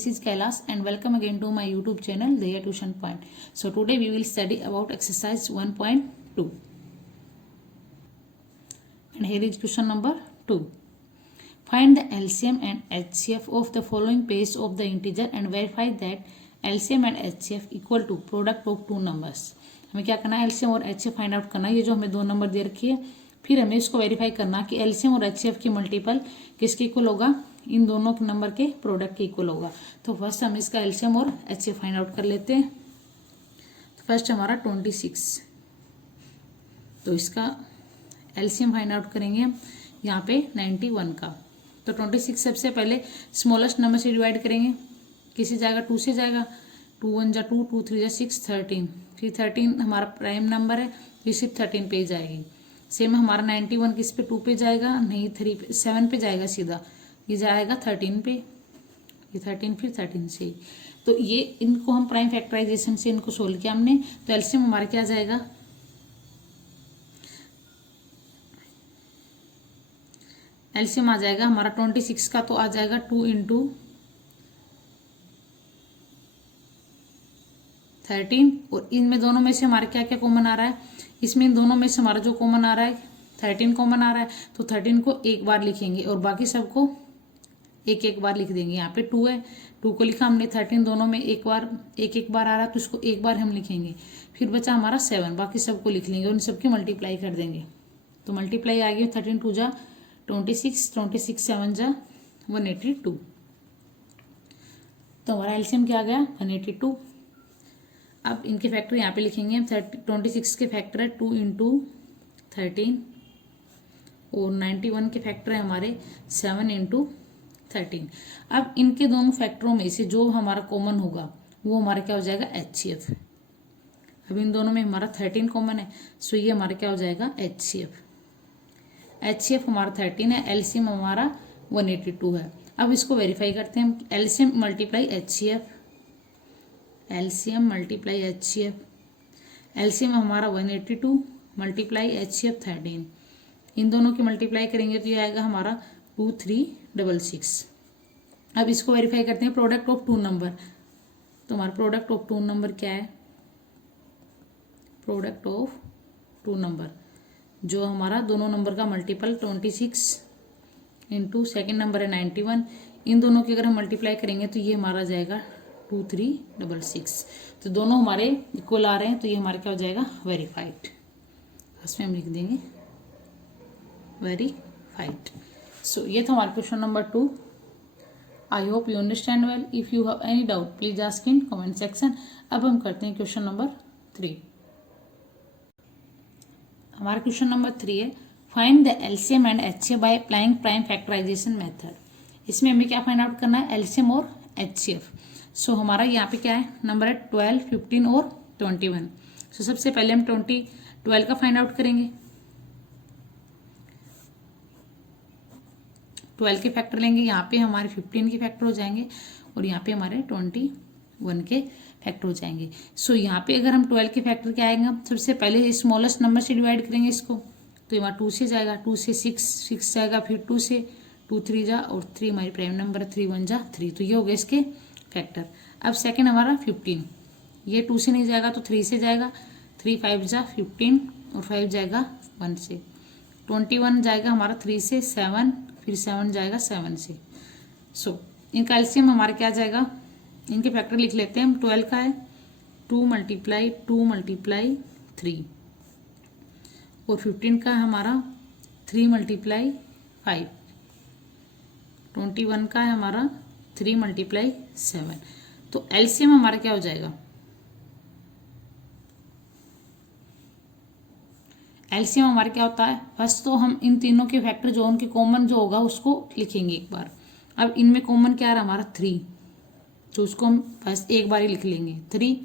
this is Kailash and welcome again to my YouTube channel Daya Tuition Point. So today we will study about exercise 1.2 and here is question number 2. Find the LCM and HCF of the following pairs of the integer and verify that LCM and HCF equal to product of two numbers. हमें क्या करना है, LCM और HCF find out करना है. ये जो हमें दो नंबर दे रखी है, फिर हमें इसको वेरीफाई करना कि LCM और HCF की मल्टीपल किसके इक्वल होगा, इन दोनों के नंबर के प्रोडक्ट के इक्वल होगा. तो फर्स्ट हम इसका LCM और HCF फाइंड आउट कर लेते हैं. तो फर्स्ट हमारा 26, तो इसका LCM फाइंड आउट करेंगे हम यहाँ पे 91 का. तो 26 सबसे पहले स्मॉलेस्ट नंबर से डिवाइड करेंगे, किसी जाएगा 2 से जाएगा, 2 1 जा 2, 2 3 जा 6, 13, फिर 13 हमारा प्राइम नंबर है, फिर सिर्फ 13 पे जाएगी. सेम हमारा 91 किस पे 2 पे जाएगा, नहीं 3 पे 7 पे जाएगा सीधा, ये जाएगा 13 पे, ये 13 फिर 13 से. तो ये इनको हम प्राइम फैक्टराइजेशन से इनको सोल्व किया हमने. तो एलसीएम हमारा क्या जाएगा, एलसीएम आ जाएगा हमारा 26 का, तो आ जाएगा 2 इंटू 13. और इनमें दोनों में से हमारा क्या क्या कॉमन आ रहा है, इसमें इन दोनों में से हमारा जो कॉमन आ रहा है 13 कॉमन आ रहा है. तो 13 को एक बार लिखेंगे और बाकी सबको एक एक बार लिख देंगे. यहाँ पे 2 है, 2 को लिखा हमने, 13 दोनों में एक बार आ रहा है तो इसको एक बार हम लिखेंगे. फिर बचा हमारा 7, बाकी सबको लिख लेंगे और इन सबकी मल्टीप्लाई कर देंगे. तो मल्टीप्लाई आ गई 13 2 जा 26, 26 7 जा 182. तो हमारा एलसीएम क्या आ गया 182. अब इनके फैक्टर यहाँ पे लिखेंगे हम. 26 के फैक्टर है 2 इंटू 13 और 91 के फैक्टर है हमारे 7 इंटू 13. अब इनके दोनों फैक्टरों में से जो हमारा कॉमन होगा वो हमारा क्या हो जाएगा HCF. अब इन दोनों में हमारा 13 कॉमन है, सो ये हमारा क्या हो जाएगा HCF. HCF हमारा 13 है, LCM हमारा 182 है. अब इसको वेरीफाई करते हैं हम. LCM multiply HCF, LCM multiply HCF, LCM हमारा 182 मल्टीप्लाई HCF 13. इन दोनों की मल्टीप्लाई करेंगे तो ये आएगा हमारा 2366. अब इसको वेरीफाई करते हैं प्रोडक्ट ऑफ टू नंबर. तो हमारा प्रोडक्ट ऑफ टू नंबर क्या है, प्रोडक्ट ऑफ टू नंबर जो हमारा दोनों नंबर का मल्टीपल 26 इंटू सेकेंड नंबर है 91, इन दोनों की अगर हम मल्टीप्लाई करेंगे तो ये हमारा जाएगा 2366. तो दोनों हमारे इक्वल आ रहे हैं, तो ये हमारा क्या हो जाएगा वेरीफाइड. उसमें हम लिख देंगे वेरीफाइड. सो ये था हमारा question number 2. I hope you understand well. If you have any doubt please ask in comment section. अब हम करते हैं क्वेश्चन नंबर 3. हमारा क्वेश्चन नंबर 3 है find the LCM and HCF by applying prime factorization method. इसमें हमें क्या find out करना है, एलसीएम और एचसीएफ. सो हमारा यहाँ पे क्या है, नंबर है 12, 15 और 21. सो सबसे पहले हम 12 का फाइंड आउट करेंगे. 12 के फैक्टर लेंगे, यहाँ पे हमारे 15 के फैक्टर हो जाएंगे और यहाँ पे हमारे 21 के फैक्टर हो जाएंगे. सो यहाँ पे अगर हम 12 के फैक्टर क्या आएंगे, सबसे पहले स्मॉलेस्ट नंबर से डिवाइड करेंगे इसको. तो यहाँ 2 से जाएगा, 2 से 6 जाएगा, फिर 2 से 2 3 जा और 3 हमारी प्राइम नंबर है, 3 1 जा 3. तो ये हो गया इसके फैक्टर. अब सेकेंड हमारा 15, ये 2 से नहीं जाएगा तो 3 से जाएगा, 3 5 जा 15 और 5 जाएगा 1 से. 21 जाएगा हमारा 3 से 7, फिर 7 जाएगा 7 से. सो इनका एलसीएम हमारा क्या जाएगा, इनके फैक्टर लिख लेते हैं हम. 12 का है 2 मल्टीप्लाई 2 मल्टीप्लाई 3 और 15 का है हमारा 3 मल्टीप्लाई 5. 21 का है हमारा 3 मल्टीप्लाई 7. तो एलसीएम हमारा क्या हो जाएगा, एलसीएम हमारा क्या होता है, फर्स्ट तो हम इन तीनों के फैक्टर जो उनके कॉमन जो होगा उसको लिखेंगे एक बार. अब इनमें कॉमन क्या रहा हमारा 3, तो उसको हम फर्स्ट एक बार ही लिख लेंगे 3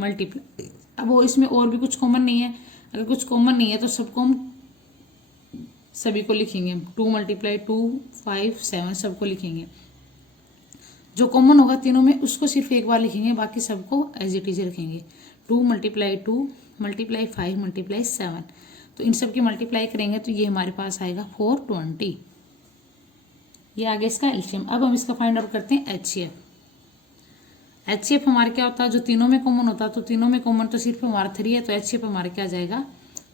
मल्टीप्लाई. अब वो इसमें और भी कुछ कॉमन नहीं है, अगर कुछ कॉमन नहीं है तो सबको हम सभी को लिखेंगे हम. 2 मल्टीप्लाई 2 5 7 सबको लिखेंगे. जो कॉमन होगा तीनों में उसको सिर्फ एक बार लिखेंगे, बाकी सबको एज इट इज रखेंगे. 2 मल्टीप्लाई 2 मल्टीप्लाई 5 मल्टीप्लाई 7. तो इन सब की मल्टीप्लाई करेंगे तो ये हमारे पास आएगा 420. ये आगे इसका एलसीएम. अब हम इसका फाइंड आउट करते हैं एचसीएफ. HCF हमारे क्या होता है, जो तीनों में कॉमन होता है, तो तीनों में कॉमन तो सिर्फ हमारा 3 है, तो HCF हमारे क्या आ जाएगा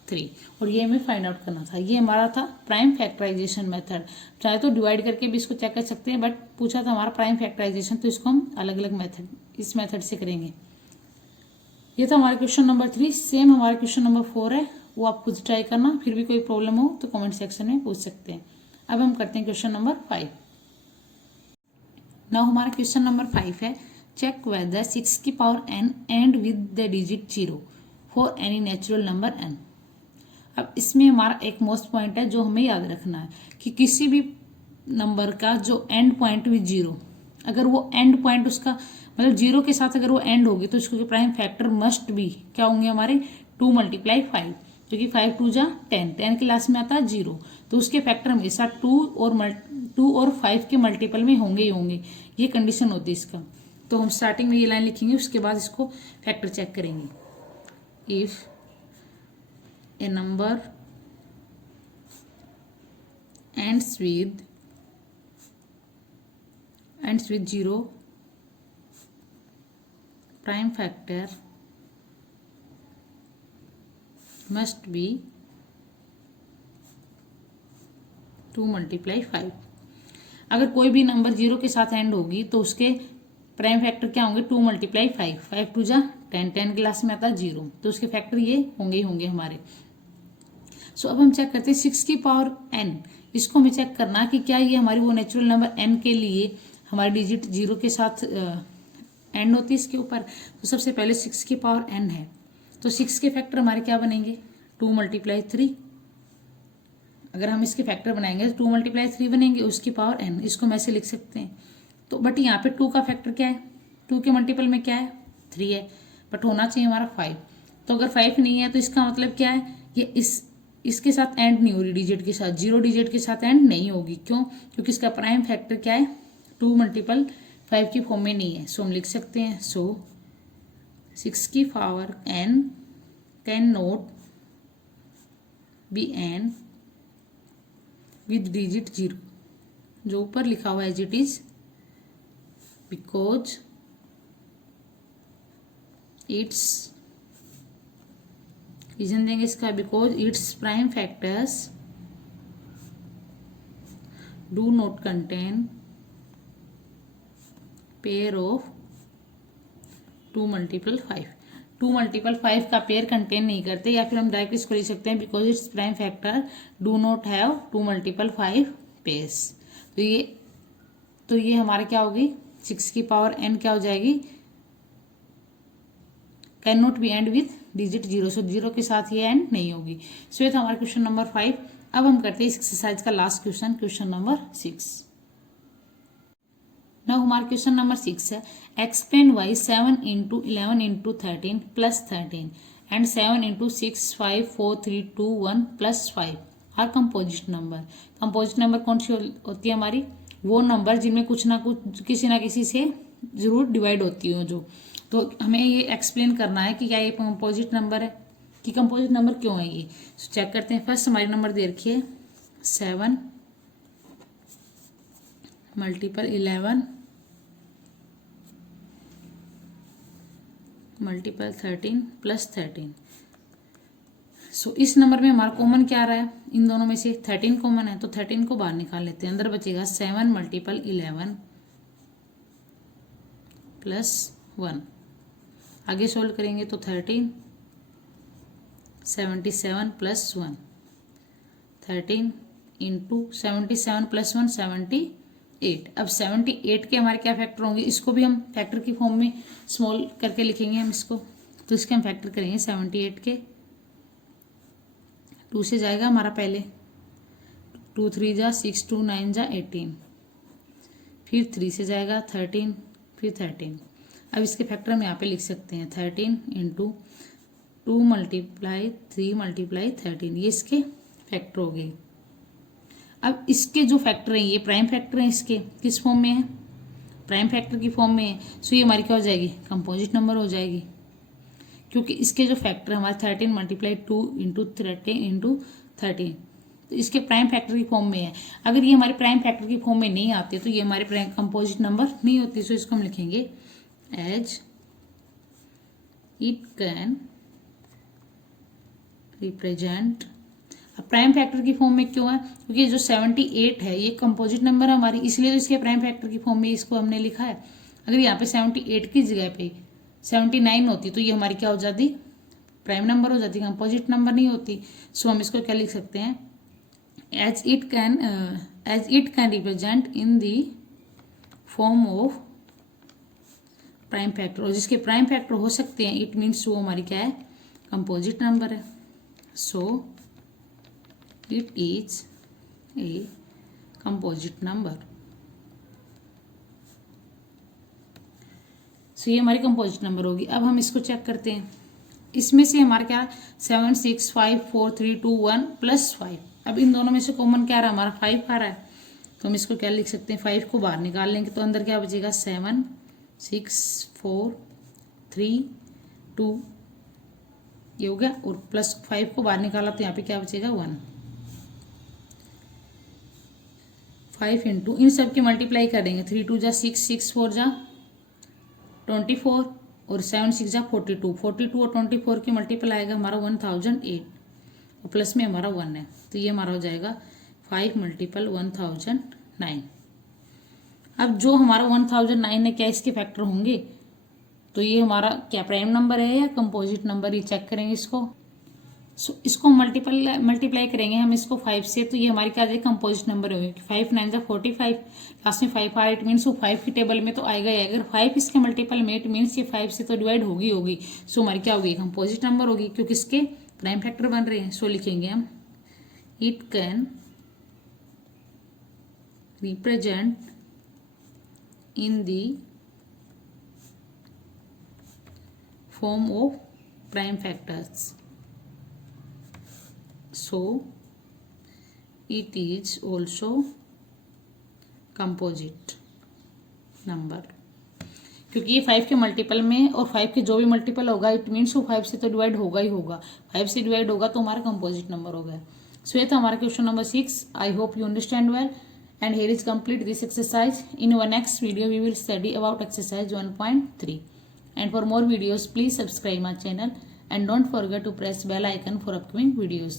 3। और ये हमें फाइंड आउट करना था। ये हमारा था प्राइम फैक्टराइजेशन मेथड। चाहे तो डिवाइड करके भी इसको चेक कर सकते हैं, बट पूछा था हमारा प्राइम फैक्टराइजेशन, तो इसको हम अलग अलग मेथड, इस मेथड से करेंगे। ये था हमारा क्वेश्चन नंबर 3। सेम हमारा क्वेश्चन नंबर 4 है, वो आप खुद ट्राई करना, फिर भी कोई प्रॉब्लम हो तो कमेंट सेक्शन में पूछ सकते हैं। अब हम करते हैं क्वेश्चन नंबर 5। नाउ हमारा क्वेश्चन नंबर 5 है, चेक वेदर 6 की power n and with the digit 0 for any natural number n। अब इसमें हमारा एक मोस्ट पॉइंट है जो हमें याद रखना है कि किसी भी नंबर का जो एंड पॉइंट विद 0, अगर वो एंड पॉइंट उसका मतलब 0 के साथ अगर वो एंड होगी तो उसको प्राइम फैक्टर मस्ट भी क्या होंगे हमारे 2 × 5, क्योंकि 5 2 जा 10, 10 के लास्ट में आता है 0, तो उसके फैक्टर हमेशा 2 और 5 के मल्टीपल में होंगे ही होंगे। ये कंडीशन होती है इसका। तो हम स्टार्टिंग में ये लाइन लिखेंगे, उसके बाद इसको फैक्टर चेक करेंगे। If A number ends with 0, prime factor must be 2 × 5। अगर कोई भी नंबर 0 के साथ एंड होगी तो उसके प्राइम फैक्टर क्या होंगे 2 × 5, 5 2 जा 10, 10 के लास्ट में आता है 0, तो उसके फैक्टर ये होंगे ही होंगे हमारे। सो अब हम चेक करते हैं 6 की पावर n। इसको हमें चेक करना कि क्या ये हमारी वो नेचुरल नंबर n के लिए हमारी डिजिट 0 के साथ एंड होती है इसके ऊपर। तो सबसे पहले 6 की पावर n है, तो 6 के फैक्टर हमारे क्या बनेंगे 2 × 3। अगर हम इसके फैक्टर बनाएंगे तो 2 × 3 बनेंगे, उसकी पावर n, इसको हम ऐसे लिख सकते हैं। तो बट यहाँ पे 2 का फैक्टर क्या है, 2 के मल्टीपल में क्या है 3 है, बट होना चाहिए हमारा 5। तो अगर 5 नहीं है तो इसका मतलब क्या है, ये इसके साथ एंड नहीं हो रही, डिजिट के साथ 0 डिजिट के साथ एंड नहीं होगी। क्यों, क्योंकि इसका प्राइम फैक्टर क्या है 2 × 5 की फॉर्म में नहीं है। सो हम लिख सकते हैं, सो 6 की power n can not be n with digit 0, जो ऊपर लिखा हुआ है as it is, because it's, reason देंगे इसका, because its prime factors do not contain pair of 2 × 5। 2 × 5 का पेयर कंटेन नहीं करते, या फिर हम डायरेक्ट इसको लिख सकते हैं because its prime factor do not have 2 × 5 pairs. तो ये हमारे क्या होगी 6 की पावर n क्या हो जाएगी, can not B and with digit 0, सो 0 के साथ ये एंड नहीं होगी। सो ये था हमारा क्वेश्चन नंबर 5। अब हम करते हैं इस एक्सरसाइज का last question, question number 6। Now हमारा क्वेश्चन नंबर 6 है, explain why 7 × 11 × 13 + 13 and 7 × 6 5 4 3 2 1 + 5 are composite number. Composite number कौन सी होती है हमारी, वो नंबर जिनमें कुछ ना कुछ किसी ना किसी से जरूर डिवाइड होती हो जो। तो हमें ये एक्सप्लेन करना है कि क्या ये कंपोजिट नंबर है, कि कंपोजिट नंबर क्यों है ये। चेक करते हैं। फर्स्ट हमारी नंबर दे रखिए 7 × 11 × 13 + 13। सो इस नंबर में हमारा कॉमन क्या आ रहा है, इन दोनों में से 13 कॉमन है, तो 13 को बाहर निकाल लेते हैं। अंदर बचेगा 7 × 11 + 1। आगे सोल्व करेंगे तो 13 77 + 1, 13 × 77 + 1 78। अब 78 के हमारे क्या फैक्टर होंगे, इसको भी हम फैक्टर की फॉर्म में स्मॉल करके लिखेंगे हम इसको। तो इसके हम फैक्टर करेंगे 78 के, 2 से जाएगा हमारा पहले, 2 3 जा 6 2 9 जा 18, फिर 3 से जाएगा 13, फिर 13। अब इसके फैक्टर हम यहाँ पे लिख सकते हैं 13 × 2 × 3 × 13, ये इसके फैक्टर हो गए। अब इसके जो फैक्टर हैं ये प्राइम फैक्टर हैं, इसके किस फॉर्म में है, प्राइम फैक्टर की फॉर्म में है। सो ये हमारी क्या हो जाएगी कंपोजिट नंबर हो जाएगी, क्योंकि इसके जो फैक्टर हमारे 13 × 2 × 13 × 13, तो इसके प्राइम फैक्टर की फॉर्म में है। अगर ये हमारे प्राइम फैक्टर की फॉर्म में नहीं आते तो ये हमारे कंपोजिट नंबर नहीं होती। सो इसको हम लिखेंगे as it can represent। अब प्राइम फैक्टर की फॉर्म में क्यों है, क्योंकि जो 78 है ये कंपोजिट नंबर है हमारी, इसलिए तो इसके प्राइम फैक्टर की फॉर्म में इसको हमने लिखा है। अगर यहाँ पे 78 की जगह पे 79 होती तो ये हमारी क्या हो जाती, प्राइम नंबर हो जाती, कंपोजिट नंबर नहीं होती। सो हम इसको क्या लिख सकते हैं, as it can represent in the form of prime factor, और जिसके प्राइम फैक्टर हो सकते हैं इट मीन्स वो हमारी क्या है, कंपोजिट नंबर है। So it is a composite number. सो ये हमारी कंपोजिट नंबर होगी। अब हम इसको चेक करते हैं, इसमें से हमारा क्या 7 6 5 4 3 2 1 प्लस 5। अब इन दोनों में से कॉमन क्या रहा, हमारा 5 आ रहा है, तो हम इसको क्या लिख सकते हैं, 5 को बाहर निकाल लेंगे तो अंदर क्या बचेगा 7 6 4 3 2 ये हो गया, और प्लस 5 को बाहर निकाला तो यहाँ पे क्या बचेगा 1। 5 इंटू इन सब की मल्टीप्लाई करेंगे, 3 2 जा 6 6 4 जा 24 और 7 6 जा 42 42 और 24 की मल्टीपल आएगा हमारा 1008 और प्लस में हमारा 1 है, तो ये हमारा हो जाएगा 5 मल्टीपल 1009। अब जो हमारा 1009 है क्या इसके फैक्टर होंगे, तो ये हमारा क्या प्राइम नंबर है या कंपोजिट नंबर, ये चेक करेंगे इसको। इसको मल्टीप्लाई करेंगे हम इसको 5 से, तो ये हमारी क्या जाएगी, कंपोजिट नंबर होगी। 5 9 जा 45, लास्ट में 5 आ, इट मीन्स वो 5 की टेबल में तो आएगा ही। अगर 5 इसके मल्टीपल में, इट मीन्स ये 5 से तो डिवाइड होगी। सो हमारी क्या होगी, कंपोजिट नंबर होगी, क्योंकि इसके प्राइम फैक्टर बन रहे हैं। सो लिखेंगे हम it can represent in the form of prime factors, so it is also composite number। क्योंकि ये 5 के मल्टीपल में और 5 के जो भी मल्टीपल होगा इट मीन्स वो 5 से तो डिवाइड होगा ही होगा, 5 से डिवाइड होगा तो हमारा कंपोजिट नंबर हो गया। सो ये था हमारा question number 6। I hope you understand well and here is complete this exercise. In our next video we will study about exercise 1.3 and for more videos please subscribe my channel and don't forget to press bell icon for upcoming videos।